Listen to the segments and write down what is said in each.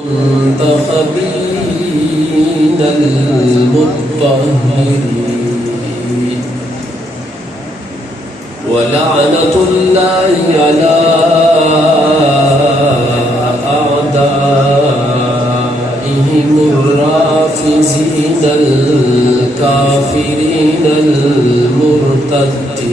المنتخبين المطهرين ولعنة الله على أعدائهم الرافضين الكافرين المرتدين.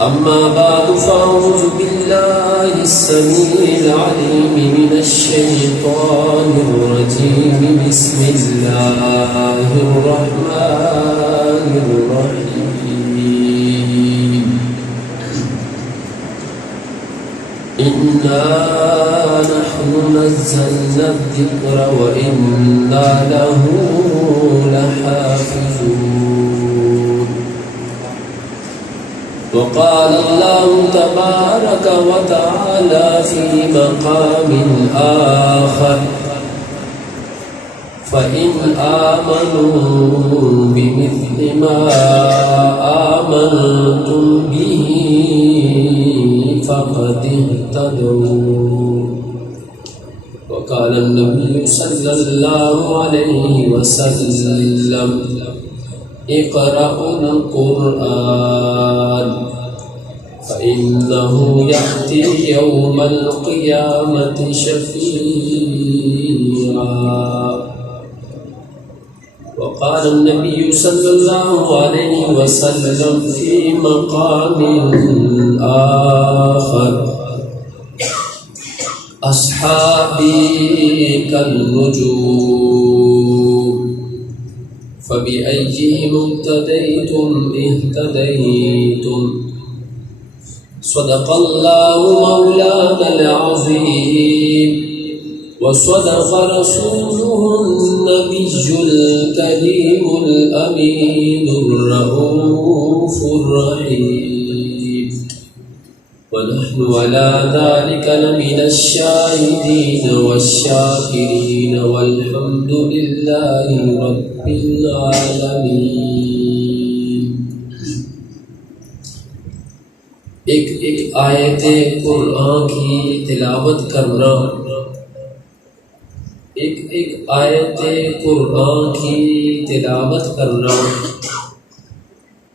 أما بعد فأعوذ بالله السميع العليم من الشيطان الرجيم. بسم الله الرحمن الرحيم. إنا نحن نزلنا الذكر وإنا له لحافظون. وقال الله تبارك وتعالى في مقام آخر: فإن آمنوا بمثل ما آمنتم به فقد اهتدوا. وقال النبي صلى الله عليه وسلم: اقرأوا القرآن فإنه يأتي يوم القيامة شفيعا. وقال النبي صلى الله عليه وسلم في مقام آخر: أصحابي كالنجوم فبأيهم اقتديتم اهتديتم. صدق الله مولانا العظيم وصدق رسوله النبي الكريم الأمين الرؤوف الرحيم. ونحن على ذلك لمن الشاهدين والشاكرين والحمد لله رب العالمين. ایک آیت قرآن کی تلاوت کرنا، ایک آیت قرآن کی تلاوت کرنا،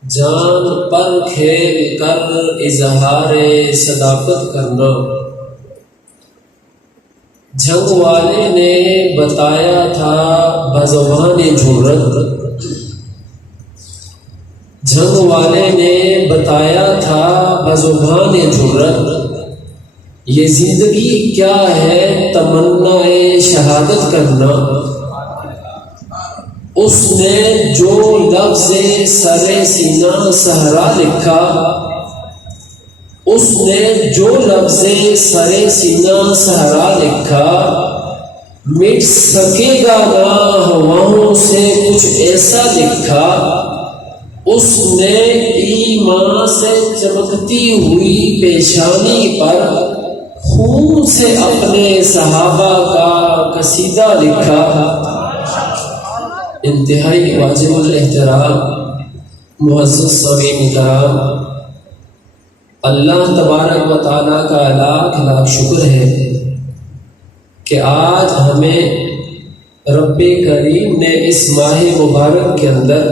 جان پر کھیل کر اظہار صداقت کرنا. جنگ والے نے بتایا تھا بزبان جرت، جنگ والے نے بتایا تھا بزبان جرت، یہ زندگی کیا ہے تمنا شہادت کرنا. اس نے جو لفظ سر سینہ صحرا لکھا، اس نے جو لفظ سر سینہ صحرا لکھا، مٹ سکے گا نہ ہواؤں سے کچھ ایسا لکھا. اس نے ایمان سے چمکتی ہوئی پیشانی پر خون سے اپنے صحابہ کا قصیدہ لکھا. انتہائی واجب الاحترام معزز سامعین کرام، اللہ تبارک و تعالیٰ کا لاکھ لاکھ شکر ہے کہ آج ہمیں رب کریم نے اس ماہ مبارک کے اندر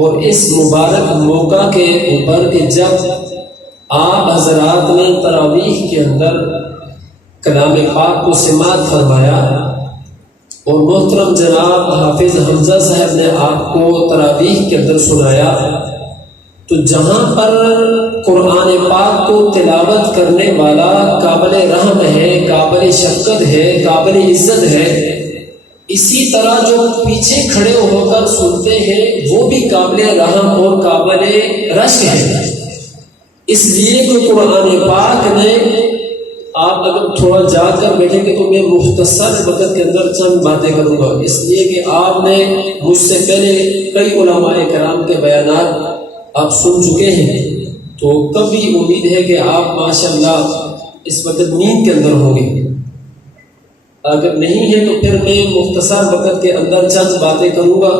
اور اس مبارک موقع کے اوپر جب آپ حضرات نے تراویح کے اندر کلام پاک کو سماعت فرمایا اور محترم جناب حافظ حمزہ صاحب نے آپ کو تراویح کے اندر سنایا، تو جہاں پر قرآن پاک کو تلاوت کرنے والا قابل رحم ہے، قابل شفقت ہے، قابل عزت ہے، اسی طرح جو پیچھے کھڑے ہو کر سنتے ہیں وہ بھی قابل رحم اور قابل رشک ہے. اس لیے کہ قرآن پاک نے، آپ اگر تھوڑا جا کر بیٹھیں گے تو میں مختصر وقت کے اندر چند باتیں کروں گا، اس لیے کہ آپ نے مجھ سے پہلے کئی علماء کرام کے بیانات آپ سن چکے ہیں، تو کبھی امید ہے کہ آپ ماشاءاللہ اس وقت نیند کے اندر ہوں گے. اگر نہیں ہے تو پھر میں مختصر وقت کے اندر چند باتیں کروں گا،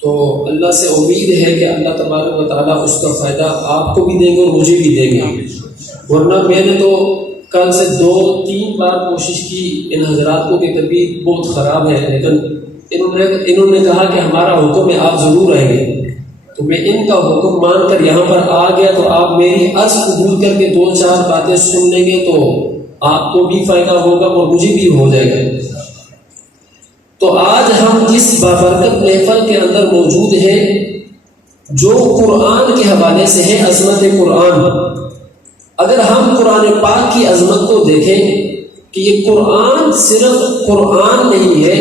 تو اللہ سے امید ہے کہ اللہ تبارک و تعالیٰ اس کا فائدہ آپ کو بھی دیں گے اور مجھے بھی دیں گے. ورنہ میں نے تو کل سے 2-3 بار کوشش کی ان حضرات کو کہ طبیعت بہت خراب ہے، لیکن انہوں نے کہا کہ ہمارا حکم ہے آپ ضرور آئیں گے، تو میں ان کا حکم مان کر یہاں پر آ گیا۔ تو آپ میری عرض قبول کر کے 2-4 باتیں سن لیں گے تو آپ کو بھی فائدہ ہوگا اور مجھے بھی ہو جائے گا۔ تو آج ہم جس بابرکت محفل کے اندر موجود ہیں جو قرآن کے حوالے سے ہے، عظمت قرآن، اگر ہم قرآن پاک کی عظمت کو دیکھیں کہ یہ قرآن صرف قرآن نہیں ہے،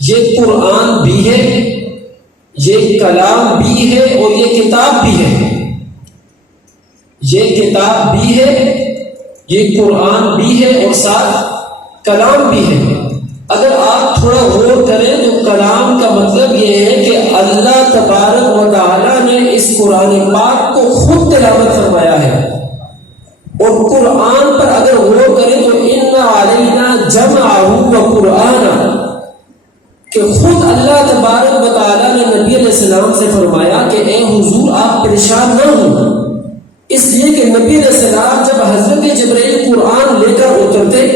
یہ قرآن بھی ہے، یہ کلام بھی ہے اور یہ کتاب بھی ہے۔ یہ کتاب بھی ہے، یہ قرآن بھی ہے اور ساتھ کلام بھی ہے۔ اگر آپ تھوڑا غور کریں تو کلام کا مطلب یہ ہے کہ اللہ تبارک و تعالیٰ نے اس قرآن پاک کو خود تلاوت فرمایا ہے، اور قرآن پر اگر غور کریں تو ان علینا جمعہ و قرآن، کہ خود اللہ تبارک و تعالیٰ نے نبی علیہ السلام سے فرمایا کہ اے حضور آپ پریشان نہ ہوں، اس لیے کہ نبی علیہ السلام جب حضرت جبرائیل قرآن لے کر اترتے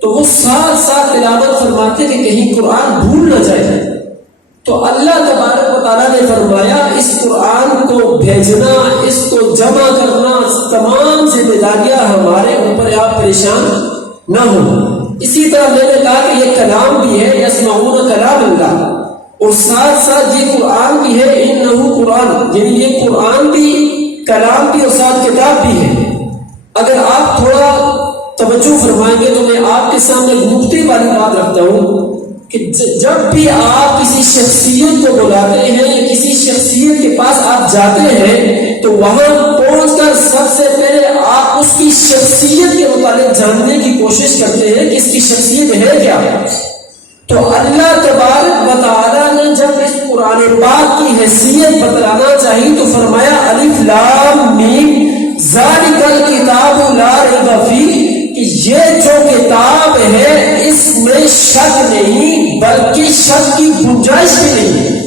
تو وہ ساتھ ساتھ تلاوت فرماتے کہ کہیں قرآن بھول نہ جائے۔ تو اللہ تبارک و تعالیٰ نے فرمایا اس قرآن کو بھیجنا، اس کو جمع کرنا، تمام ذمہ داریاں ہمارے اوپر، آپ پریشان نہ ہوں۔ اسی طرح میں نے کہا کہ یہ کلام بھی ہے، یسمعون کلام اللہ، اور ساتھ ساتھ یہ قرآن بھی ہے، انہ قرآن، یعنی یہ قرآن بھی، کلام بھی اور ساتھ کتاب بھی ہے۔ اگر آپ تھوڑا توجہ فرمائیں گے تو میں آپ کے سامنے نکتے والی بات رکھتا ہوں کہ جب بھی آپ کسی شخصیت کو بلاتے ہیں یا کسی شخصیت کے پاس آپ جاتے ہیں تو وہاں پہنچ کر سب سے پہلے آپ اس کی شخصیت کے متعلق جاننے کی کوشش کرتے ہیں کہ اس کی شخصیت ہے کیا۔ تو اللہ تبارک و تعالیٰ نے جب اس قرآن پاک کی حیثیت بتلانا چاہی تو فرمایا الف لام میم ذالک الکتاب لا ریب فیہ، کہ یہ جو کتاب ہے اس میں شک نہیں بلکہ شک کی گنجائش بھی نہیں۔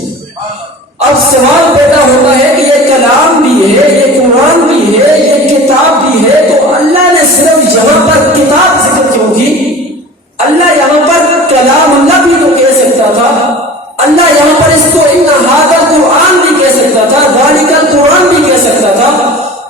اب سوال پیدا ہوتا ہے کہ یہ کلام بھی ہے، یہ قرآن بھی ہے، یہ کتاب بھی ہے، تو اللہ نے صرف یہاں پر کتاب ذکر کیوں کی؟ اللہ یہاں پر کلام اللہ بھی تو کہہ سکتا تھا، اللہ یہاں پر اس کو ان ھذا قرآن بھی کہہ سکتا تھا، ذالک القرآن بھی کہہ سکتا تھا۔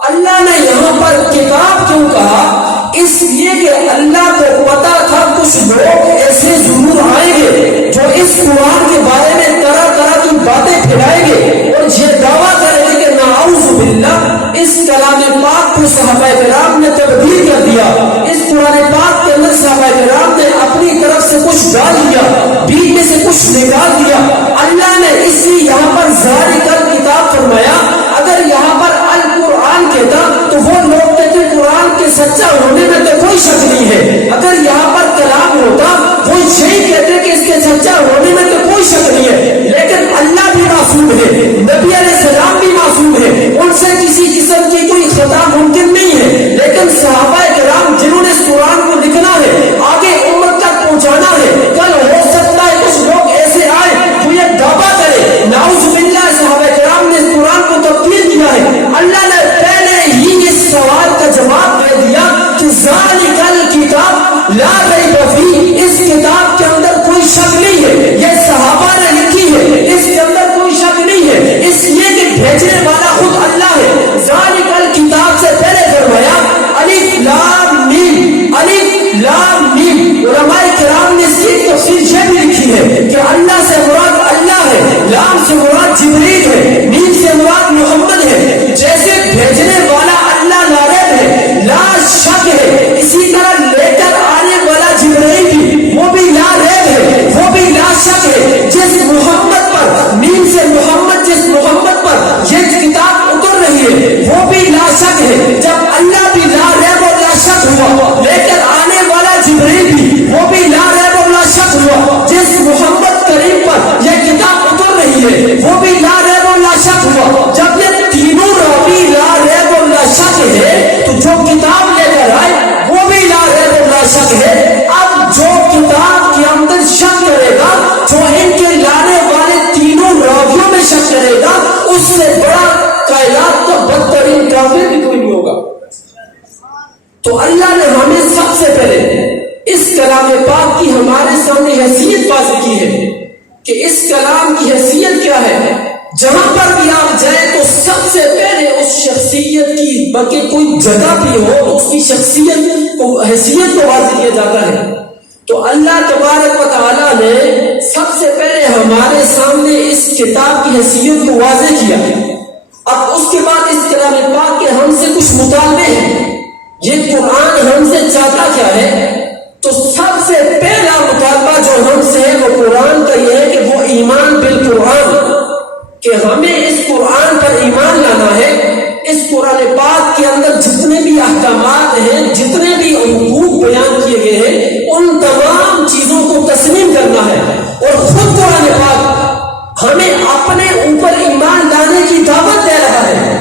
اللہ نے یہاں پر کتاب کیوں کہا؟ اس لیے کہ اللہ کو پتا تھا کچھ لوگ ایسے ضرور آئیں گے جو اس قرآن کے بارے میں طرح طرح کی باتیں پھیلائیں گے اور یہ دعویٰ کریں گے کہ نعوذ باللہ اس کلام پاک کو صحابہ کرام نے تبدیل کر دیا، اس قرآن پاک کے اندر صحابہ کرام نے اپنی طرف سے کچھ ڈال دیا، بیچ میں سے کچھ نکال دیا۔ اللہ نے اس لیے یہاں پر ذالک الکتاب فرمایا۔ اگر یہاں پر القرآن کہتا تو وہ لوگ کہتے قرآن کے سچا ہونے میں تو کوئی شک نہیں ہے، اگر یہاں پر کلام ہوتا وہ یہی کہتے کہ اس کے سچا ہونے میں تو کوئی شک نہیں ہے۔ لیکن اللہ بھی معصوم ہے، نبی علیہ السلام بھی معصوم ہے، ان سے کسی قسم کی کوئی خطا ممکن نہیں ہے، لیکن صحابہ کرام جنہوں نے اس قرآن کو لکھنا ہے، آگے امت تک پہنچانا ہے، کل ہو سکتا ہے کچھ لوگ ایسے آئے جو یہ دعویٰ کرے نعوذ باللہ صحابہ کرام نے اس قرآن کو تبدیل کیا ہے۔ اللہ نے پہلے ہی اس سوال کا جواب دے دیا کہ ذالک الکتاب لا ریب فیہ، اس کتاب کے اندر کوئی شک نہیں ہے، یہ صحابہ نے لکھی ہے، اس کے اندر کوئی شک نہیں ہے، اس لیے کہ بھیجنے والا خود اللہ ہے۔ ذالک الکتاب سے پہلے فرمایا الف لام میم، الف لام میم۔ علماء کرام نے اس کی تفسیر یہ بھی لکھی ہے کہ اللہ سے مراد اللہ ہے، لام سے مراد جبریل ہے، میم سے مراد محمد ہے۔ جیسے بھیجنے والا اللہ لا ریب ہے، لا شک ہے، اسی طرح لے کر آنے والا جبرائیل بھی وہ بھی لا ریب ہے، وہ بھی لا شک ہے۔ جس محمد پر، میم سے محمد، جس محمد پر یہ کتاب اتر رہی ہے وہ بھی لا شک ہے۔ جب اللہ بھی لا ریب اور لا شک ہوا، لے کر آنے والا جبرائیل بھی وہ بھی لا ریب اور لا شک ہوا۔ جس محمد کریم پر یہ کتاب اتر رہی ہے وہ بھی لا ریب اور لا شک ہوا۔ جب یہ تینوں راوی لا ریب اور لا شک ہے تو جو کتاب لے کر آئے وہ بھی لا ریب اور لا شک ہے۔ اب جو کتاب کے اندر شک کرے گا، جو ان کے لانے والے تینوں راویوں میں شک کرے گا، اس سے بڑا کائنات کا بدترین کافر بھی کوئی نہیں ہوگا۔ تو اللہ نے ہمیں سب سے پہلے اس کلام پاک کی ہمارے سامنے حیثیت واضح کی ہے کہ اس کلام کی حیثیت کیا ہے. جہاں پر بھی آپ جائیں تو سب سے پہلے اس شخصیت کی بلکہ کوئی جگہ بھی ہو تو اس کی شخصیت کو حیثیت کو واضح کیا جاتا ہے. تو اللہ تبارک و تعالیٰ نے سب سے پہلے ہمارے سامنے اس کتاب کی حیثیت کو واضح کیا. اب اس کے بعد اس کلام پاک کے ہم سے کچھ مطالبے ہیں. یہ قرآن ہم سے چاہتا کیا ہے؟ تو سب سے پہلا مطالبہ جو ہم سے ہے وہ قرآن کا یہ ہے کہ وہ ایمان بالقرآن، کہ ہمیں اس قرآن پر ایمان لانا ہے. اس قرآن پاک کے اندر جتنے بھی احکامات ہیں، جتنے بھی حقوق بیان کیے گئے ہیں، ان تمام چیزوں کو تسلیم کرنا ہے. اور خود قرآن پاک ہمیں اپنے اوپر ایمان لانے کی دعوت دے رہا ہے.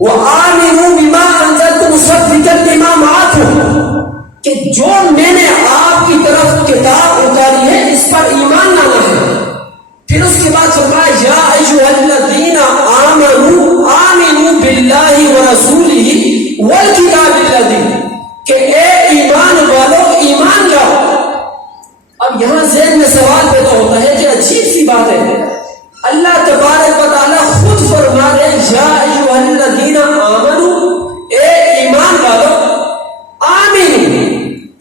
وَآمِنُوا بِمَا أَنزَلْتُ مُصَدِّقًا لِمَا مَعَكُمْ، کہ جو میں نے آپ کی طرف کتاب اتاری ہے اس پر ایمان لانا ہے. پھر اس کے بعد فرمایا یا ایھا الذین آمنوا آمنوا باللہ ورسولہ والکتاب الذی، کہ اے ایمان والو ایمان لاؤ. اب یہاں ذہن میں سوال پیدا ہوتا ہے کہ عجیب سی بات ہے، اللہ تبارک و تعالیٰ خود فرما رہے یا ایھا الذین آمنوا، اے ایمان والو آمین،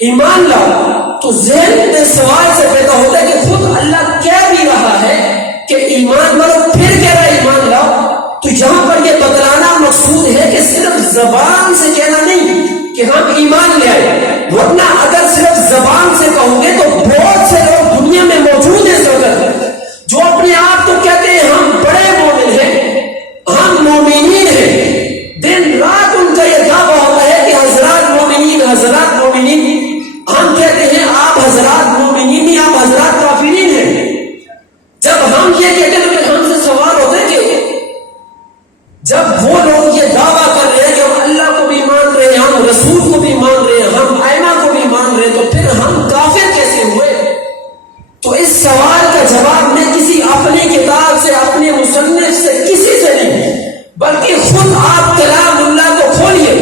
ایمان لاؤ. تو ذہن میں سوال سے پیدا ہوتا ہے کہ خود اللہ کہہ بھی رہا ہے کہ ایمان لاؤ، پھر کہہ رہا ہے ایمان لاؤ. تو یہاں پر یہ بتلانا مقصود ہے کہ صرف زبان سے کہنا نہیں کہ ہم ایمان لے آئے، ورنہ اگر صرف زبان سے کہوں گے تو بہت سے لوگ دنیا میں موجود ہیں اس وقت جو اپنے آپ کو کہتے ہیں ہم بڑے مومن ہیں، ہم مومنین ہیں. دن رات ان کا یہ دعویٰ ہوتا ہے کہ حضرات مومنین، حضرات مومنین. ہم کہتے ہیں آپ حضرات مومنین نہیں، آپ حضرات کافرین ہیں. جب ہم یہ کہتے ہیں تو ہم سے سوال ہوتا ہے کہ جب وہ لوگ یہ دعویٰ کر رہے ہیں کہ ہم اللہ کو بھی مان رہے ہیں، ہم رسول کو بھی مان رہے ہیں، ہم ائمہ کو بھی مان رہے ہیں، تو پھر ہم کافر کیسے ہوئے؟ تو اس سوال کا جواب میں کسی اپنی کتاب سے، اپنے مصنف سے، کسی سے نہیں، بلکہ خود آپ کلام اللہ کو کھولیے.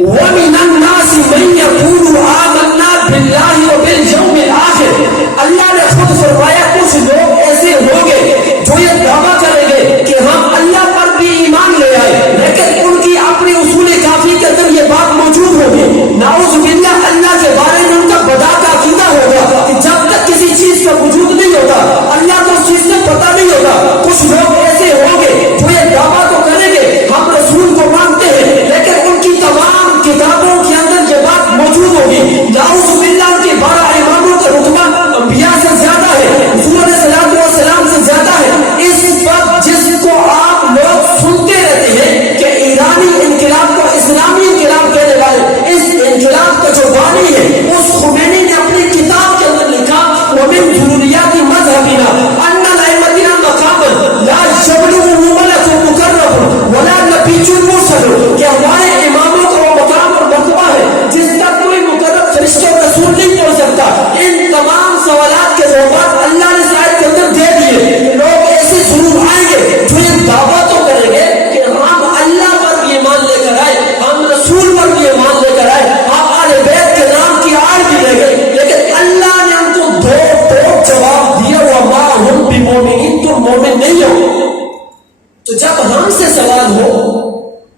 وَمِنَ النَّاسِ مَن يَقُولُ آمَنَّا بِاللَّهِ وَبِالْيَوْمِ الْآخِرِ، اللہ نے خود فرمایا کچھ لوگ ایسے ہوں گے جو یہ دعویٰ کریں گے کہ ہم اللہ پر بھی ایمان لے آئے، لیکن ان کی اپنے اصول کافی کے اندر یہ بات موجود ہوگی. نعوذ باللہ، اللہ کے بارے میں ان کا بدا کا عقیدہ ہوگا کہ جب تک کسی چیز کا وجود نہیں ہوتا اللہ کو اس چیز کا پتہ نہیں ہوتا. کچھ لوگ ایسے ہوں گے جو یہ دعویٰ تو کریں گے ہم رسول کو مانتے ہیں، لیکن ان کی تمام کتابوں کے اندر یہ بات موجود ہوگی. نعوذ باللہ، ان کے 12 اماموں کا رتبہ انبیاء سے زیادہ ہے، حضور علیہ الصلوۃ والسلام سے زیادہ ہے. اس وقت جس کو آپ لوگ سنتے رہتے ہیں کہ ایرانی انقلاب کو اسلامی انقلاب کہنے والے، اس انقلاب کا جو بانی ہے اس خمینی نے اپنی کتاب کے اندر لکھا وَمِن ضروریات مذہبنا ان لائمتنا مقاما لا يبلغه ملك مقرب ولا نبی مرسل، کہ ہمارے اماموں کا وہ مقام اور مرتبہ ہے جس تک کوئی مقرب فرشتہ اور رسول نہیں پہنچ سکتا. ان تمام سوالات کے جوابات اللہ نے اس آیت کے اندر دے دیے. لوگ ایسے ضرور آئیں گے جو یہ دعویٰ تو کریں گے کہ ہم اللہ پر بھی ایمان لے کر آئے، ہم رسول پر بھی ایمان لے کر آئے، ہم اہل بیت کے نام کی آڑ بھی لے گئے، لیکن اللہ نے ان کو دو جواب دیا وَمَا هُمْ بِمُؤْمِنِينَ، تم مومن نہیں ہو. تو جب ہم سے سوال ہو،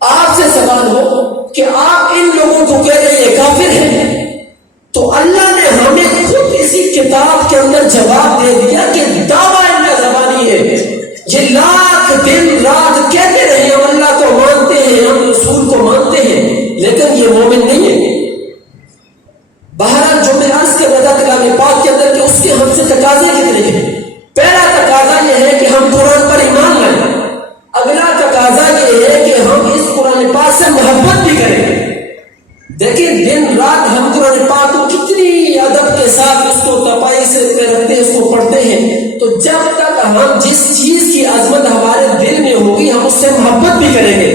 آپ سے سوال ہو کہ آپ ان لوگوں کو کہہ رہے ہیں کافر ہیں، تو اللہ نے ہمیں خود اسی کتاب کے اندر جواب دے دیا کہ دعویٰ ان کا زبانی ہے. یہ لاکھ دن رات کہتے رہے ہم اللہ کو مانتے ہیں، ہم رسول کو مانتے ہیں، لیکن یہ مومن نہیں ہے. بہرحال جو میں عرض کے بتا کلام پاک کے اندر کہ اس کے ہم سے تقاضے کتنے ہیں. پہلا تقاضا یہ ہے کہ ہم قرآن پر ایمان لائیں. اگلا تقاضا یہ ہے کہ ہم اس قرآن پاک سے محبت بھی کریں. دیکھیں دن رات ہم قرآن پاک کو کتنی ادب کے ساتھ اس کو تپائی سے رکھتے ہیں، اس کو پڑھتے ہیں. تو جب تک ہم جس چیز کی عظمت ہمارے دل میں ہوگی ہم اس سے محبت بھی کریں گے.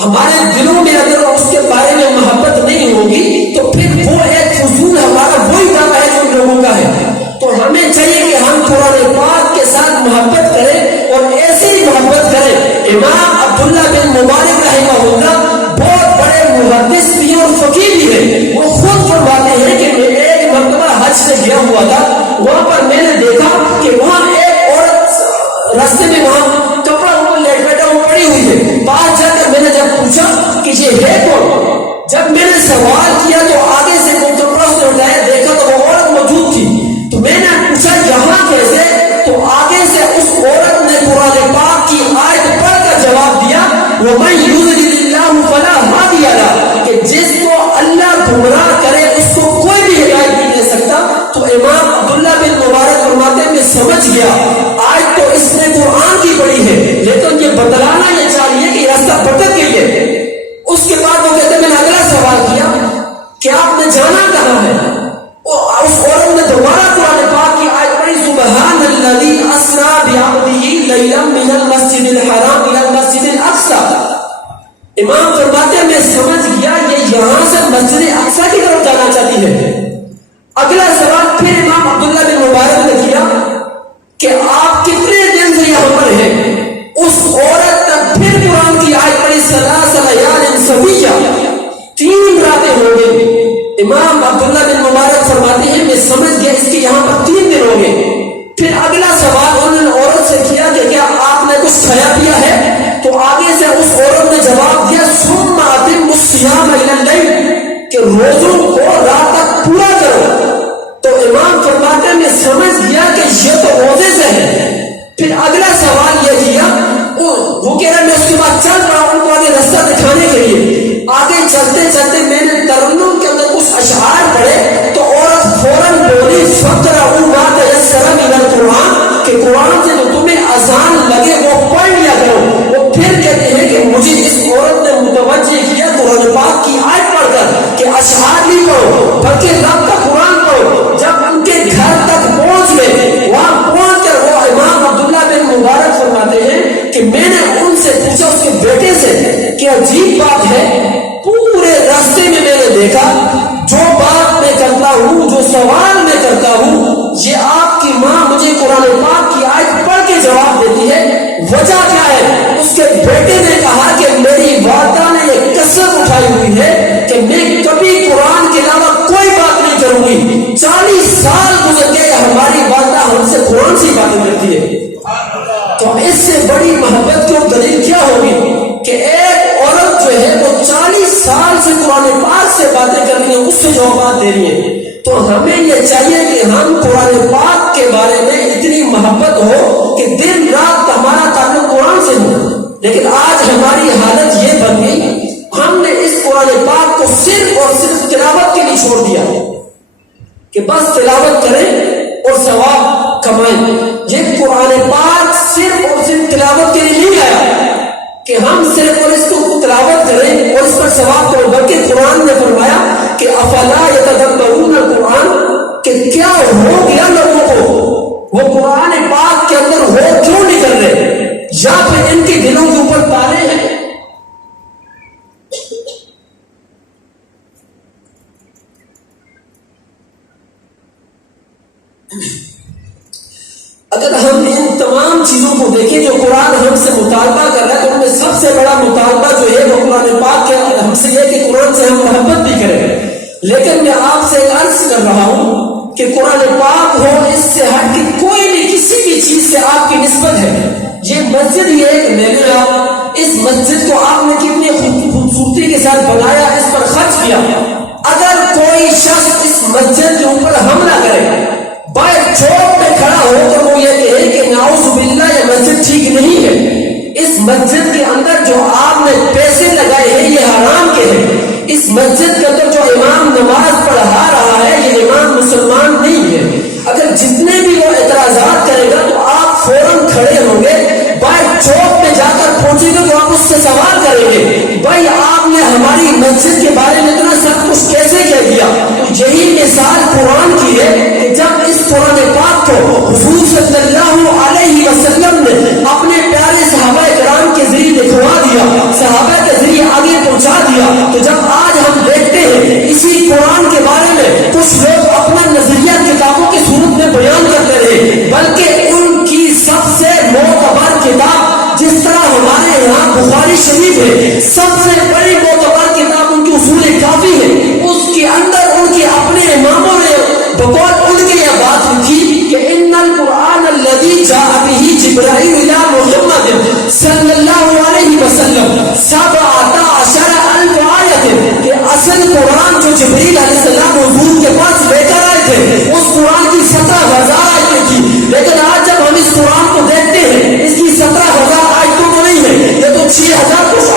ہمارے دلوں میں اگر اس کے بارے میں محبت نہیں ہوگی تو پھر وہ ایک فضول ہمارا وہی دعویٰ ہے جو ان لوگوں کا ہے. تو ہمیں چاہیے کہ ہم قرآن پاک کے ساتھ محبت کریں اور ایسی ہی محبت کریں. امام عبداللہ بن مبارک رحمہ اللہ بہت بڑے محدث بھی اور فقیہ بھی ہیں، وہ وَمَن يُضْلِلِ اللَّهُ فَلَا هَادِيَ لَهُ، کہ جس کو اللہ گمراہ کرے اس کو کوئی بھی ہدایت نہیں دے سکتا۔ تو امام عبداللہ بن مبارک فرماتے ہیں میں سمجھ گیا آج تو اس نے قرآن کی پڑھی ہے، لیکن یہ بتلانا یہ چاہیے کہ راستہ بھٹک گئی ہے۔ اس کے بعد وہ کہتے ہیں میں نے اگلا سوال کیا کہ آپ نے جانا کہاں ہے؟ اس عورت نے دوبارہ قرآن پاک کی آیت پڑھی سبحان الذی اسری بعبدہ لیلا من المسجد الحرام الی المسجد الاقصی۔ امام فرماتے ہیں میں سمجھ گیا یہ یہاں سے مسجد اقصی کی طرف جانا چاہتی ہے۔ اگلا سوال پھر امام عبداللہ بن مبارک نے کیا کہ آپ کتنے دن سے یہاں پر ہیں؟ اس عورت نے پھر قرآن کی آیت پڑھی ثلاث لیال سویہ، 3 راتیں ہو گئی۔ امام عبداللہ بن مبارک فرماتے ہیں میں سمجھ گیا اس کے یہاں پر 3 دن ہو گئے۔ پھر اگلا سوال انہوں نے عورت سے کیا کہ کیا آپ نے کچھ کھایا پیا ہے؟ تو آگے سے اس عورت نے جواب دیا ثم اتم الصیام الی اللیل، کہ روزوں کو رات تک پورا کرو۔ تو امام فرماتے ہیں میں سمجھ گیا کہ یہ تو روزے سے ہے۔ پھر اگلا سوال یہ کیا، وہ کہہ رہا میں اس کے بعد چل رہا ہوں ان کو آگے راستہ دکھانے کے لیے، آگے چلتے چلتے میں نے ترنم کے اندر کچھ اشعار پڑھے تو عورت فوراً بولی فقرؤوا ما تیسر من القرآن، کہ قرآن سے جو تمہیں آسان لگے وہ پڑھ لیا کرو۔ وہ پھر کہتے ہیں کہ مجھے اس عورت نے متوجہ کیا قرآن پاک کی آیت پڑھ کر کہ اشعار نہیں پڑھو بلکہ رب کا قرآن پڑھو۔ جب ان کے گھر تک پہنچ گئے، وہاں پہنچ کر وہ امام عبداللہ بن مبارک فرماتے ہیں کہ میں نے ان سے پوچھا اس کے بیٹے سے کہ عجیب بات ہے پورے راستے میں نے دیکھا جو بات میں کرتا ہوں جو سوال میں کرتا ہوں یہ آپ کی ماں مجھے قرآن پاک کی آیت پڑھ کے جواب دیتی ہے، وجہ کیا ہے؟ اس کے بیٹے نے کہا کہ میری والدہ نے یہ قسم اٹھائی ہوئی ہے کہ میں کبھی قرآن کے علاوہ کوئی بات نہیں کروں گی۔ 40 سال گزر گئے ہماری والدہ ہم سے قرآن سے باتیں کرتی ہے۔ تو اس سے بڑی محبت کی دلیل کیا ہوگی کہ ایک عورت جو ہے وہ 40 سال سے قرآن پاک سے باتیں کر رہی ہے، اس سے جوابات دے رہی ہے۔ تو ہمیں یہ چاہیے کہ ہم قرآن پاک کے بارے میں اتنی محبت ہو کہ دن رات ہمارا تعلق قرآن سے ہو، لیکن آج ہماری حالت یہ بن گئی ہم نے اس قرآن پاک کو صرف اور صرف تلاوت کے لیے چھوڑ دیا کہ بس تلاوت کریں اور ثواب کمائیں۔ یہ قرآن پاک صرف اور صرف تلاوت کے لیے نہیں آیا کہ ہم صرف اور اس کو تلاوت کریں اور اس پر ثواب کریں، بلکہ قرآن نے فرمایا کہ افلا یتدبرون القرآن، کہ کیا ہو گیا لوگوں کو وہ قرآن پاک کے اندر ہو کیوں نہیں کر رہے، یا پھر ان کے دلوں کے اوپر تالے ہیں۔ اگر ہم ان تمام چیزوں کو دیکھیں جو قرآن ہم سے مطالبہ کر رہا ہے تو ان میں سب سے بڑا مطالبہ جو ہے وہ قرآن پاک کے ہم سے یہ کہ قرآن سے ہم محبت بھی کریں۔ لیکن میں آپ سے عرض کر رہا ہوں کہ قرآن پاک ہو اس سے ہٹ کے کوئی بھی کسی بھی چیز سے آپ کی نسبت ہے۔ یہ مسجد یہ ایک میلہ، اس مسجد کو آپ نے کتنی خوبصورتی کے ساتھ بنایا، اس پر خرچ کیا۔ اگر کوئی شخص اس مسجد کے اوپر حملہ کرے، باہر چوک پہ کھڑا ہو کر وہ یہ کہے کہ نعوذ باللہ یہ مسجد ٹھیک نہیں ہے، اس مسجد کے اندر جو آپ نے پیسے لگائے ہیں یہ حرام کے ہیں، اس مسجد کے اندر جو امام نماز پڑھا رہا ہے یہ امام مسلمان نہیں ہے۔ اگر جتنے بھی وہ اعتراضات کرے گا تو آپ فوراً کھڑے ہوں گے، باہر چوک پہ جا کر پہنچیں گے تو آپ اس سے سوال کریں گے بھائی آپ نے ہماری مسجد کے بارے میں اتنا سب کچھ کیسے کہہ دیا۔ تو یہی مثال قرآن کی ہے کہ جب اس قرآن پاک کو حضور صلی اللہ علیہ وسلم نے اپنے پیارے صحابہ کرام کے ذریعے لکھوا دیا، صحابہ کے ذریعے آگے پہنچا دیا، تو جب آج ہم دیکھتے ہیں اسی قرآن کے بارے میں کچھ لوگ اپنا نظریہ کتابوں کی صورت میں بیان کرتے رہے، بلکہ ان کی سب سے معتبر کتاب جس طرح ہمارے یہاں بخاری شریف ہے، سب سے بڑی معتبر کتاب ان کی اصول کافی ہے، اس کے اندر ان کے اپنے اماموں نے بقول ان کے یہ بات لکھی کہ ان القرآن الذی جاء به جبرائیل الی محمد صلی اللہ علیہ وسلم 17,000 آیت، کہ اصل قرآن جو جبریل علیہ السلام حضور کے پاس لے کر آئے تھے اس قرآن کی 17,000 آیتیں تھی، لیکن آج جب ہم اس قرآن کو دیکھتے ہیں اس کی 17,000 آیتوں تو نہیں ہے، یہ تو 6,000 کچھ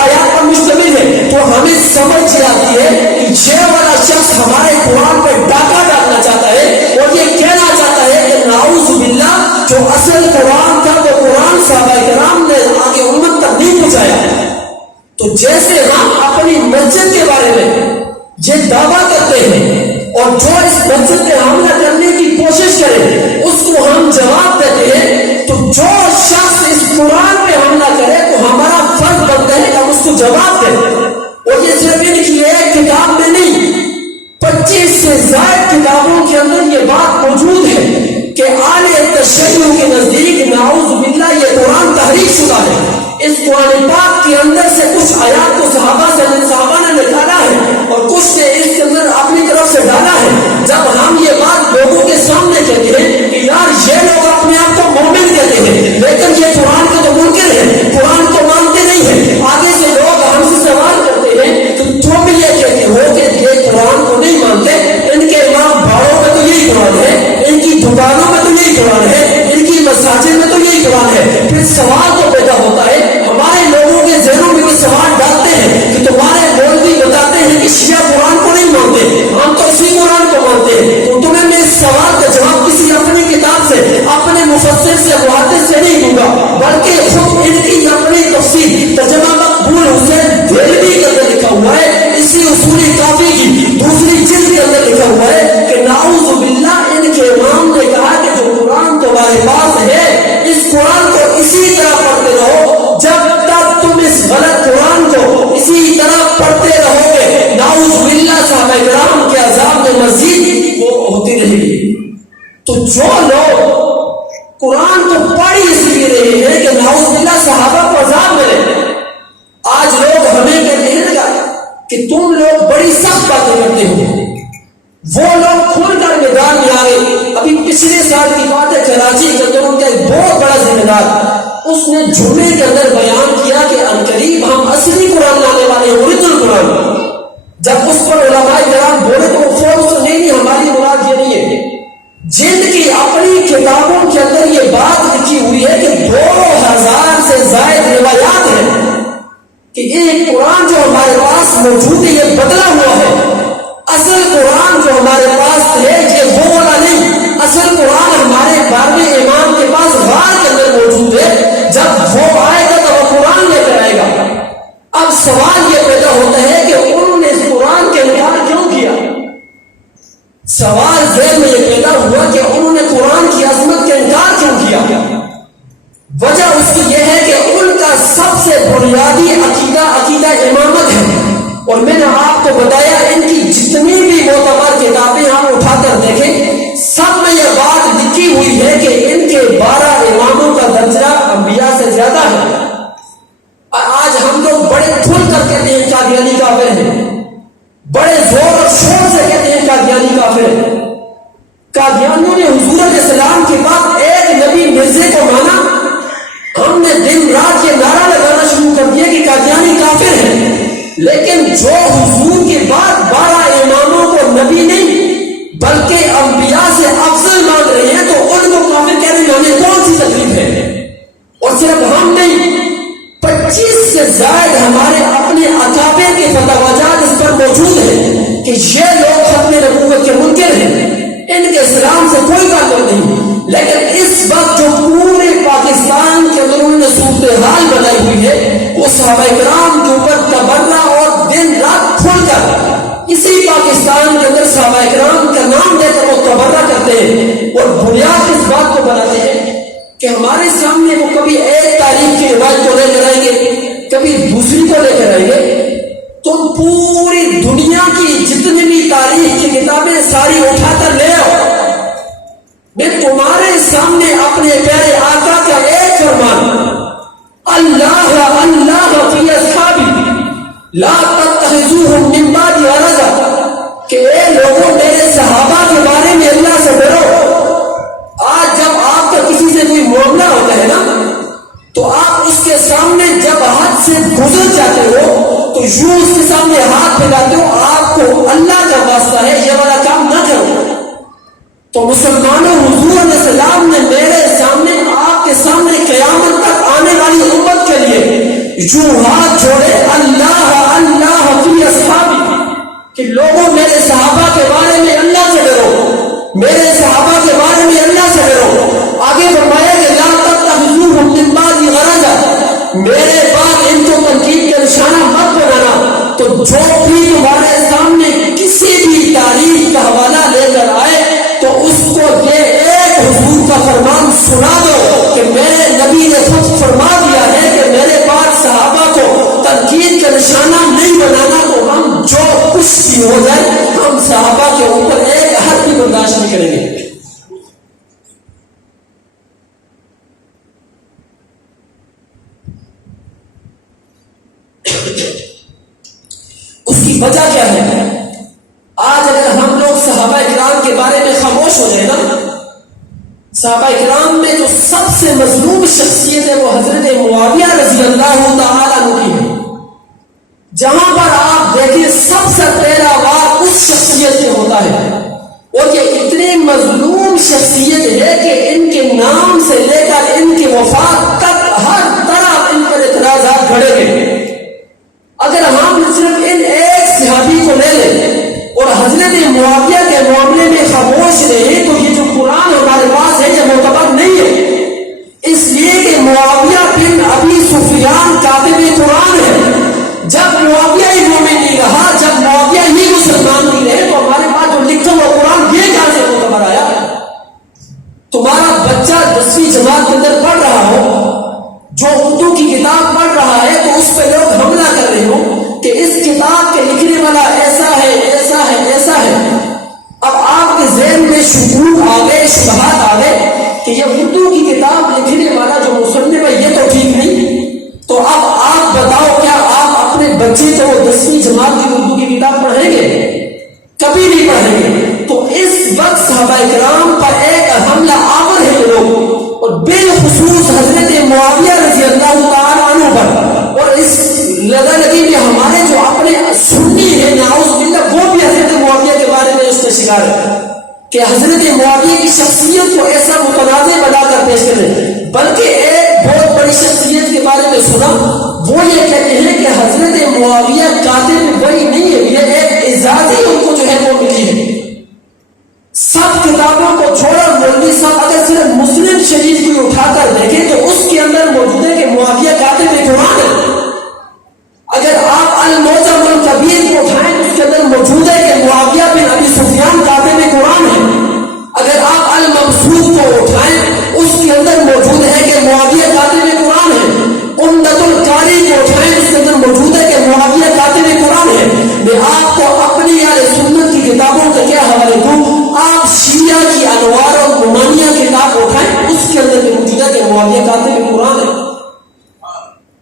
جو اصل قرآن تھا وہ قرآن صحابہ کرام نے آگے امت تک نہیں پہنچایا. تو جیسے ہم اپنی مسجد کے بارے میں یہ دعویٰ کرتے ہیں اور جو اس مسجد پہ حملہ کرنے کی کوشش کرے اس کو ہم جواب دیتے ہیں، تو جو شخص اس قرآن پہ حملہ کرے تو ہمارا فرض بنتا ہے کہ ہم اس کو جواب دیں. اور یہ صرف ان کی ایک کتاب میں نہیں، 25 سے زائد کتابوں کے اندر یہ بات موجود ہے کہ اہل تشیع کے نزدیک نعوذ باللہ یہ قرآن تحریف شدہ ہے. اس قرآن پاک کے اندر سے کچھ آیات کو صحابہ نے نکالا ہے اور کچھ نے اس کے اندر اپنی طرف سے ڈالا ہے. جب ہم یہ بات لوگوں کے سامنے کہتے ہیں کہ یار یہ لوگ اپنے آپ کو مومن کہتے ہیں لیکن یہ قرآن کا تو منکر ہے، قرآن کو مانتے نہیں ہیں، آگے سے لوگ ہم سے سوال کرتے ہیں کہ تم یہ کہتے ہو کہ یہ قرآن کو نہیں مانتے، ان کے امام باڑوں میں تو یہی قرآن ہے، ان کی دکانوں میں تو یہی قرآن ہے، ان کی مساجد میں تو یہی قرآن ہے. پھر سوال تو پیدا ہوتا ہے، ہمارے لوگوں کے ذہنوں میں بھی سوال ڈالتے ہیں کہ تمہارے مولوی بتاتے ہیں کہ شیعہ قرآن کو نہیں مانتے، ہم تو اسی قرآن کو مانتے ہیں. تو تمہیں میں اس سوال کا جواب کسی اپنی کتاب سے، اپنے مفسر سے، محدث سے نہیں دوں گا، بلکہ خود ان کی اپنی تفسیر ترجمہ مقبول حسین دہلوی کے اندر لکھا ہوا ہے، اسی اصول کافی کی دوسری جلد کے اندر لکھا ہوا ہے کہ نعوذ باللہ ان کے امام نے کہا کہ جو قرآن تمہارے پاس ہے اس قرآن کو اسی طرح پڑھتے رہو، جب تک تم اس غلط قرآن کو اسی طرح پڑھتے رہو گے نعوذ باللہ صحابہ کرام کے عذاب میں مزید وہ ہوتی رہے گی. تو جو لوگ قرآن کو پڑھ اس لیے رہے ہیں کہ نعوذ باللہ صحابہ کو عذاب ملے، آج لوگ ہمیں کہتے ہیں نا کہ تم لوگ بڑی سخت باتیں کرتے ہو. وہ لوگ کھل کر میدان میں آ گئے. ابھی پچھلے سال کی بات ہے، کراچی کے اندر ان کا ایک بہت بڑا ذمہ دار اس نے جمعے کے اندر بیان کیا کہ عنقریب ہم اصلی قرآن لانے والے ہیں، مرید القرآن. جب اس پر علماء کرام بولے تو وہ فوراً سے نہیں ہماری مراد یہ نہیں ہے. جن کی اپنی کتابوں کے اندر یہ بات لکھی ہوئی ہے کہ 2000 سے زائد روایات ہیں کہ یہ قرآن جو ہمارے پاس موجود ہے یہ بدلا ہوا ہے. اصل قرآن جو ہمارے پاس ہے یہ وہ والا نہیں، اصل قرآن ہمارے 12ویں امام کے پاس غار کے اندر موجود ہے. جب وہ آئے گا تو وہ قرآن لے کر آئے گا. اب سوال یہ پیدا ہوتا ہے کہ انہوں نے اس قرآن کے انکار کیوں کیا؟ سوال ذہن میں یہ پیدا ہوا کہ انہوں نے قرآن کی عظمت کا انکار کیوں کیا؟ وجہ اس کی یہ ہے کہ ان کا سب سے بنیادی عقیدہ امامت ہے. اور میں نے آپ کو بتایا ان کی جتنی بھی معتبر کتابیں ہم اٹھا کر دیکھیں سب میں یہ بات لکھی ہوئی ہے کہ ان کے 12 اماموں کا درجہ انبیاء سے زیادہ ہے. آج ہم لوگ بڑے کھل کر کہتے ہیں قادیانی کافر ہیں، بڑے زور اور شور سے کہتے ہیں قادیانی کافر ہیں. قادیانیوں نے حضور علیہ السلام کے بعد ایک نبی مرزے کو مانا. ہم نے دن رات یہ نعرہ لگانا شروع کر دیا کہ قادیانی کافر ہیں، لیکن جو حضور کے بعد 12 اماموں کو نبی نہیں بلکہ انبیاء سے افضل مان رہے ہیں تو ان کو کافر کہنے میں ہمیں کون سی تکلیف ہے؟ اور صرف ہم نہیں، 25 سے زائد ہمارے اپنے اکابر کے فتاویٰ اس پر موجود ہیں کہ یہ لوگ ختم نبوت کے منکر ہیں، ان کے اسلام سے کوئی تعلق نہیں. لیکن اس وقت جو پورے پاکستان کے اندر انہوں نے صورتحال بنائی ہوئی ہے وہ صحابہ کرام کے اوپر تبرہ اور دن رات کھل کر اسی پاکستان کے اندر صحابہ کرام کا نام دے کر وہ تبرہ کرتے ہیں اور بنیاد اس بات کو بناتے ہیں کہ ہمارے سامنے وہ کبھی ایک تاریخ کی روایت کو لے کر آئیں گے، کبھی دوسری کو لے کر آئیں گے. تم پوری دنیا کی جتنی بھی تاریخ کی کتابیں ساری اٹھا کر لے آؤ، میں تمہارے سامنے اپنے پیارے آقا کا ایک فرمان اللہ اللہ فی اصحابی لا تتخذوهم من بعدی غرضا کہ اے لوگوں میرے صحابہ کے بارے میں اللہ سے ڈرو. آج جب آپ کا کسی سے کوئی معاملہ ہوتا ہے نا تو آپ اس کے سامنے جب ہاتھ سے گزر جاتے ہو تو یوں اس کے سامنے ہاتھ پھیلاتے ہو، آپ کو اللہ کا واسطہ ہے یہ والا کام نہ کرو. تو مسلمانوں حضور علیہ السلام نے میرے سامنے آپ کے سامنے قیامت تک آنے والی امت کے لیے جو ہاتھ جوڑے اللہ اللہ فی اصحابی کہ لوگوں میرے صحابہ کے بارے میں اللہ سے ڈرو، میرے صحابہ کے بارے میں اللہ سے ڈرو. آگے فرمایا جو بھی تمہارے سامنے کسی بھی تاریخ کا حوالہ لے کر آئے تو اس کو یہ ایک حضور کا فرمان سنا دو کہ میرے نبی نے خود فرما دیا ہے کہ میرے بعد صحابہ کو تنقید کا نشانہ نہیں بنانا، تو ہم جو کچھ بھی ہو جائے ہم صحابہ کے اوپر ایک حد بھی برداشت نہیں کریں گے۔ اس کی وجہ کیا ہے؟ آج اگر ہم لوگ صحابہ کرام کے بارے میں خاموش ہو جائے نا، صحابہ کرام میں جو سب سے مظلوم شخصیت ہے وہ حضرت معاویہ رضی اللہ تعالیٰ عنہ کی ہے۔ جہاں پر آپ دیکھیں سب سے پہلا وار اس شخصیت سے ہوتا ہے، اور یہ اتنی مظلوم شخصیت ہے کہ ان کے نام سے لے کر ان کی وفات تک ہر طرح ان پر اعتراضات کھڑے گئے۔ اگر ہم صرف ان ایک صحابی کو لے لیں اور حضرت معاویہ کے معاملے میں خاموش رہے تو یہ جو قرآن ہمارے پاس ہے یہ معتبر نہیں ہے، اس لیے کہ معاویہ بن ابی سفیان کاتب قرآن ہے۔ جب معاویہ ہی مومن نہیں رہا، جب معاویہ ہی مسلمان نہیں رہے تو ہمارے پاس جو لکھا ہوا قرآن یہ کہاں سے معتبر آیا؟ تمہارا بچہ 10ویں جماعت کے اندر پڑھ رہا ہو، جو اردو کی کتاب پڑھ رہا ہے، تو اس پہ لوگ حملہ کر رہے ہو کہ اس کتاب کے لکھنے والا ایسا ہے ایسا ہے ایسا ہے۔ اب آپ کے ذہن میں شکوک آ گئے، شبہات آ گئے کہ یہ اردو کی کتاب لکھنے والا جو مصنف ہے یہ تو ٹھیک نہیں، تو اب آپ بتاؤ کیا آپ اپنے بچے کو 10ویں جماعت کی اردو کی کتاب پڑھیں گے؟ کبھی نہیں پڑھیں گے۔ تو اس وقت صحابہ کرام پر ایک حملہ آور ہے یہ لوگ، اور بالخصوص حضرت معاویہ رضی اللہ تعالیٰ عنہ پر، اور اس لگا لگی میں ہمارے جو اپنے سنی ہیں نعوذ باللہ وہ بھی حضرت معاویہ کے بارے میں اس کا شکار ہے کہ حضرت معاویہ کی شخصیت کو ایسا متنازع بنا کر پیش کریں۔ بلکہ ایک بہت بڑی شخصیت کے بارے میں سنا، وہ یہ کہتے ہیں کہ حضرت معاویہ کاتب وہی نہیں ہے، یہ ایک اعزازی ان کو جو ہے وہ ملی ہے۔ سب کتابوں کو چھوڑا، مولوی صاحب اگر صرف مسلم شریف کو اٹھا کر دیکھیں تو اس کے اندر موجود ہے کہ معاویہ کاتب قرآن ہے۔ اگر آپ المعجم الکبیر کو اٹھائیں تو اس کے اندر موجود ہے کہ معاویہ بن ابی سفیان کاتب قرآن ہے۔ اگر آپ المبسوط کو اٹھائیں اس کے اندر موجود ہے کہ معاویہ کاتب قرآن ہے۔ عمدۃ القاری کو اٹھائیں اس کے اندر موجود ہے کہ معاویہ کاتب قرآن ہے۔ میں آپ کو اپنی اہل سنت کی کتابوں کا کیا حوالے دوں، آپ شیعہ کی انوار اور نعمانیہ کتاب اٹھائیں اس کے اندر موجود ہے کہ معاویہ کاتب قرآن ہے۔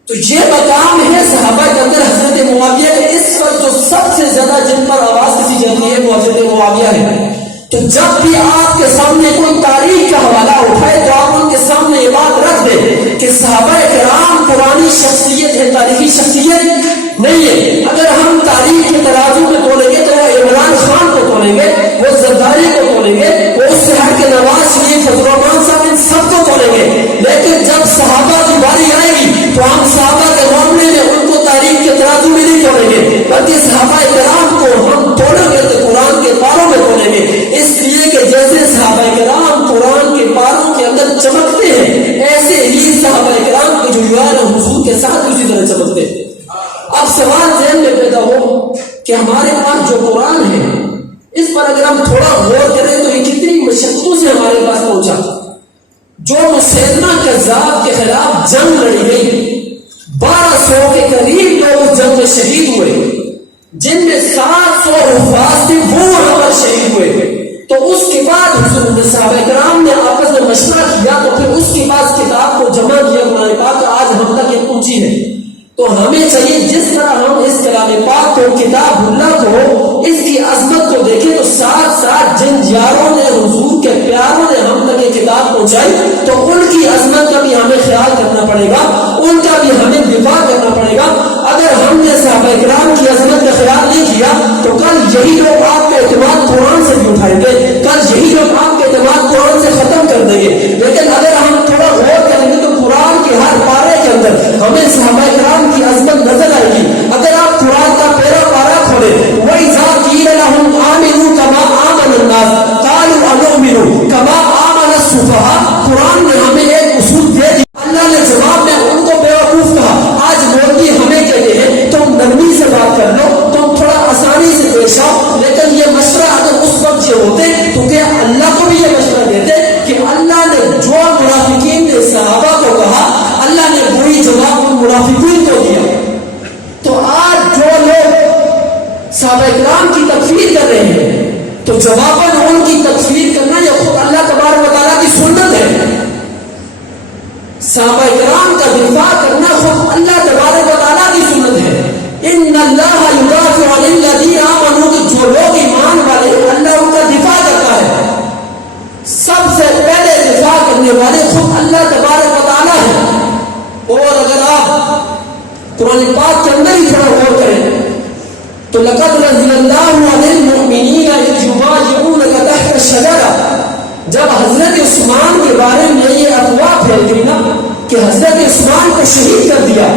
تو یہ مقام ہے صحابہ کے اندر حضرت معاویہ کے، اس وقت جو سب سے زیادہ جن پر آواز کسی جاتی ہے وہ حضرت معاویہ ہے۔ تو جب بھی آپ کے سامنے کوئی تاریخ کا حوالہ اٹھائے تو آپ ان کے سامنے یہ بات رکھ دیں کہ صحابہ کرام پرانی شخصیت ہے، تاریخی شخصیت نہیں ہے۔ اگر ہم تاریخ کے ترازو میں تولیں گے تو وہ عمران خان کو تولیں گے، وہ زرداری کو تولیں گے، وہ اس شہر کے نواز شریف، فضل الرحمان صاحب، ان سب کو تولیں گے۔ لیکن جب صحابہ کی باری آئے گی تو ہم صحابہ کے معاملے میں ان کو تاریخ کے ترازو میں نہیں تولیں گے، بلکہ صحابہ کرام کو ہم تولیں گے تو قرآن کے پاروں میں تولیں گے۔ اس لیے کہ جیسے صحابہ کرام قرآن کے پاروں کے اندر چمکتے ہیں، ایسے ہی صحابہ کرام کے جو یار حضور کے ساتھ اسی طرح چمکتے ہیں۔ اب سوال ذہن میں پیدا ہو کہ ہمارے پاس جو قرآن ہے اس پر اگر ہم تھوڑا غور کریں تو یہ کتنی مشقتوں سے ہمارے پاس پہنچا۔ جو مسیلمہ کذاب کے خلاف جنگ لڑی گئی، 1200 کے قریب لوگ اس جنگ میں شہید ہوئے، جن میں 700 حفاظ تھے وہ وہاں پر شہید ہوئے۔ تو اس کے بعد حضور نے صحابہ کرام نے آپس میں مشورہ کیا، تو پھر اس کے بعد کتاب کو جمع کیا قرآن پاک، آج ہم تک یہ پہنچی ہے۔ تو ہمیں چاہیے جس طرح ہم اس کلام پاک کو، کتاب اللہ کو، اس کی عظمت کو دیکھیں تو ساتھ ساتھ جن یاروں نے، حضور کے پیاروں نے ہم تک یہ کتاب پہنچائی تو ان کی عظمت کا بھی ہمیں خیال کرنا پڑے گا، ان کا بھی ہمیں دفاع کرنا پڑے گا۔ اگر ہم نے صحابہ کرام کی عظمت کا خیال نہیں کیا تو کل یہی لوگ آپ کے اعتماد قرآن سے بھی اٹھائیں گے، کل یہی لوگ آپ کے اعتماد قرآن سے ختم کر دیں گے۔ لیکن اگر ہم تھوڑا غور کریں گے تو قرآن کے ہر پارے کے اندر ہمیں صحابہ کرام کی عظمت نظر آئے گی۔ اگر آپ قرآن کا پہلا پارا کھولیں، وَإِذَا قِيلَ لَهُمْ آمِنُوا كَمَا آمَنَ النَّاسُ قَالُوا أَنُؤْمِنُ كَمَا آمَنَ السُّفَهَاءُ۔ قرآن نے ہمیں ایک اصول دے دیا، اللہ نے جواب میں ان کو بیوقوف کہا۔ آج مولوی ہمیں کہتے ہیں تم نرمی سے بات کر لو، ہوتے تو کیا اللہ کو بھی یہ مشورہ دیتے کہ اللہ نے جو منافقین نے صحابہ کو کہا اللہ نے وہی جواب ان منافقین کو دیا؟ تو آج جو لوگ صحابہ کرام کی تکفیر کر رہے ہیں تو جواباً ان کی تکفیر کرنا یہ خود اللہ تبارک و تعالیٰ کی سنت ہے. صحابہ کرام کا دفاع کرنا خود اللہ تبارک و تعالیٰ کی سنت ہے. ان اللہ یدافع عن الذین آمنوا، کہ جو لوگ ایمان والے اللہ ان کا دفاع کرتا ہے. سب سے پہلے دفاع کرنے والے خود اللہ تبارک و تعالیٰ ہے. اور اگر آپ قرآن پاک کے اندر ہی تھوڑا غور کریں تو لقد رضی اللہ عن المؤمنین اذ یبایعونک تحت الشجرہ، جب حضرت عثمان کے بارے میں یہ افواہ پھیل گئی نا کہ حضرت عثمان کو شہید کر دیا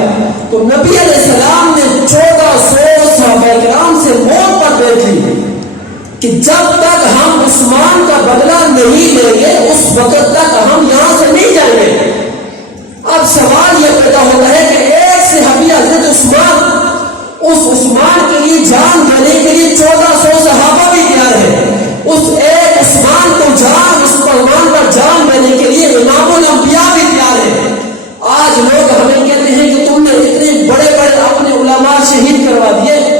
تو نبی علیہ السلام نے 1400 صحابہ کرام سے موت پر بیٹھ لی کہ جب تک ہم عثمان کا بدلہ نہیں لیں گے اس وقت تک ہم یہاں سے نہیں جائیں گے. اب سوال یہ پیدا ہوتا ہے کہ ایک صحابی حضرت عثمان، اس عثمان کے لیے جان دینے کے لیے 1400 صحابہ بھی تیار ہے. اس ایک عثمان کو جان، اس پیمان پر جان دینے کے لیے امام الانبیاء بھی تیار ہے. آج لوگ ہمیں کہتے ہیں کہ تم نے اتنے بڑے بڑے اپنے علماء شہید کروا دیے.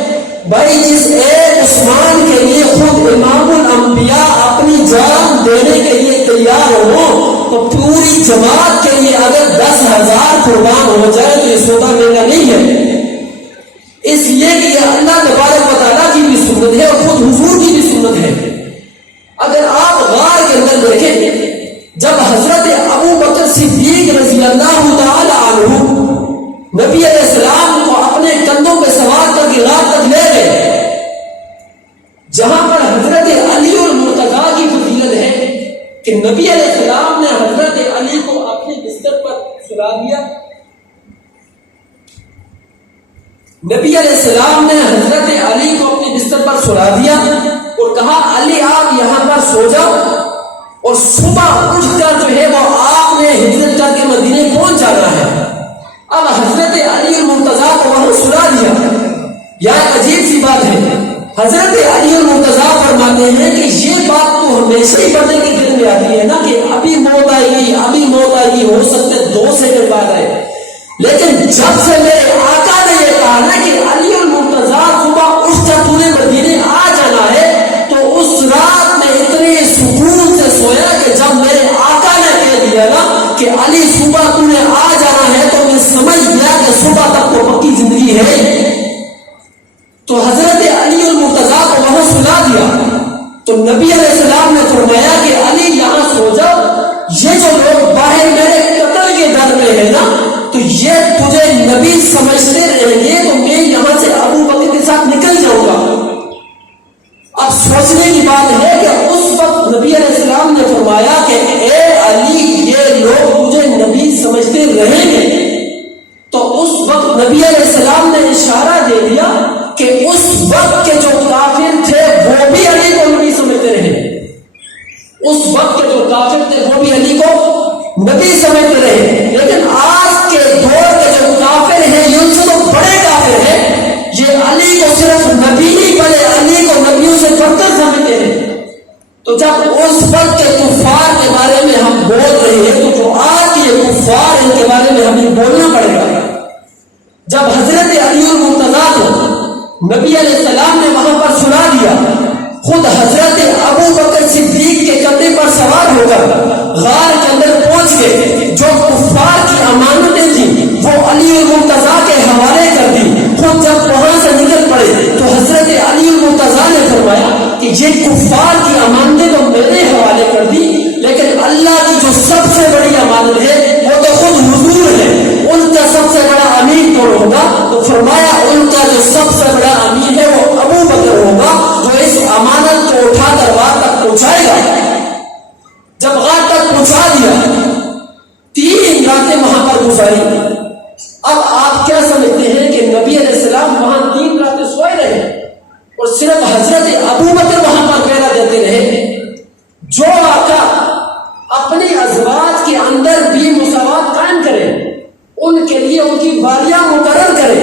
بھائی جس ایک عثمان کے لیے خود امام الانبیاء اپنی جان دینے کے لیے تیار ہو تو پوری جماعت کے لیے اگر 10,000 قربان ہو جائے تو یہ سودا مہنگا نہیں ہے. اس لیے کہ یہ اللہ تبارک و تعالیٰ کی بھی سنت ہے اور خود حضور کی بھی سنت ہے. اگر آپ غار کے اندر دیکھیں جب حضرت ابو بکر صدیق رضی اللہ تعالی عنہ نبی علیہ السلام کو اپنے کندھوں پہ سوار کر کے غار تک لے گئے، جہاں پر حضرت علی المرتضیٰ کی فضیلت ہے کہ نبی علیہ السلام نے حضرت علی کو اپنے بستر پر سلا دیا. نبی علیہ السلام نے حضرت علی کو اپنے بستر پر سلا دیا اور کہا علی آپ یہاں پر سو جاؤ اور صبح اٹھ کر جو ہے وہ آپ نے ہجرت کر کے مدینے پہنچ جانا ہے. اب حضرت علی المرتضیٰ کو وہاں سلا دیا. یہ ایک عجیب سی بات ہے. حضرت علی المرتضیٰ فرماتے ہیں کہ یہ بات تو ہمیشہ ہی بندے کے دل میں آتی ہے نا کہ ابھی موت آئے گی، ابھی موت آئے گی، ہو سکتے 2 سیکنڈ بعد آئے. لیکن جب سے میرے آقا نے یہ کہا نا کہ علی المرتضیٰ صبح اٹھ کر تمہیں مدینے آ جانا ہے تو اس رات میں اتنے سکون سے سویا کہ جب میرے آقا نے کہہ دیا نا کہ علی صبح تمہیں آ جانا ہے تو میں سمجھ گیا کہ صبح تک تو پکی زندگی ہے. تو حضرت علی المرتضیٰ کو وہاں سلا دیا تو نبی علیہ السلام نے فرمایا کہ علی یہاں سو جاؤ، یہ جو لوگ باہر میرے قتل کے ڈر میں ہے نا تو یہ تجھے نبی سمجھتے رہیں گے تو میں یہاں سے ابو بکر کے ساتھ نکل جاؤں گا. اب سوچنے کی بات ہے کہ اس وقت نبی علیہ السلام نے فرمایا کہ اے علی یہ لوگ تجھے نبی سمجھتے رہیں گے. تو اس وقت نبی علیہ السلام نے اشارہ دے دیا کہ اس وقت کے جو کافر تھے وہ بھی علی کو نبی سمجھتے رہے. اس وقت کے جو کافر تھے وہ بھی علی کو نبی سمجھتے رہے. لیکن آج کے دور کے جو کافر ہیں یہ ان سے تو بڑے کافر ہیں، یہ علی کو صرف نبی نہیں بلکہ علی کو نبیوں سے برتر سمجھتے ہیں. تو جب اس وقت کے کفار کے بارے میں ہم بول رہے ہیں تو جو آج کے کفار ان کے بارے میں ہمیں بولنا پڑے گا. جب حضرت علی المرتضیٰ کو نبی علیہ السلام نے وہاں پر سلا دیا، خود حضرت ابو بکر صدیق کے کندھے پر سوار ہو کر غار کے اندر پہنچ کے جو کفار کی امانتیں تھیں وہ علی المرتضیٰ کے حوالے کر دی. خود جب وہاں سے نکل پڑے تو حضرت علی المرتضیٰ نے فرمایا کہ یہ کفار کی امانتیں تو میرے حوالے کر دی لیکن اللہ کی جو سب سے بڑی امانت ہے وہ تو خود حضور ہے، ان کا سب سے بڑا امین کون ہوگا؟ تو فرمایا ان کا جو سب سے بڑا امین ہے وہ ابو بکر ہوگا جو اس امانت کو اٹھا کر غار تک پہنچائے گا. جب غار تک پہنچا دیا 3 راتیں وہاں پر گزاری. اب آپ کیا سمجھتے ہیں کہ نبی علیہ السلام وہاں 3 راتیں سوئے رہے اور صرف حضرت ابو بکر وہاں پر پہرا دیتے رہے؟ جو آقا اپنی ازواج کے اندر بھی مساوات قائم کرے، ان کے لیے ان کی باریاں مقرر کرے،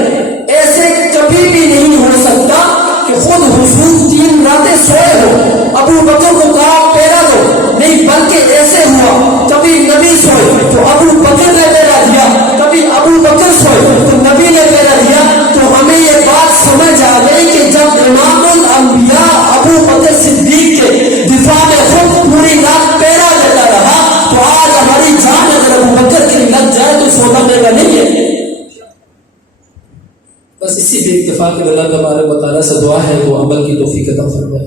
ایسے کبھی بھی نہیں ہو سکتا کہ خود حضور 3 راتیں سوئے ہو، ابو بکر کا نہیں ہے۔ بس اسی بھی اتفاق اللہ تبارک و تعالیٰ سے دعا ہے وہ عمل کی توفیق عطا فرمائے۔